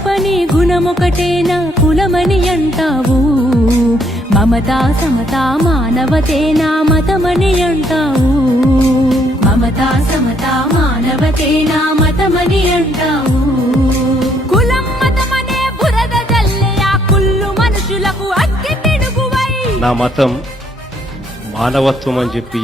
మాట తప్పని గుణమొకటేనా కులమని అంటావు? మమతా సమతా మానవతేనా మతమని అంటావు? మమతా సమతా మానవతేనా మతమని అంటావు? కులం మతమనే బురద కుళ్ళు మనుషులకు అగ్గి పిడుగువై. నా మతం మానవత్వం అని చెప్పి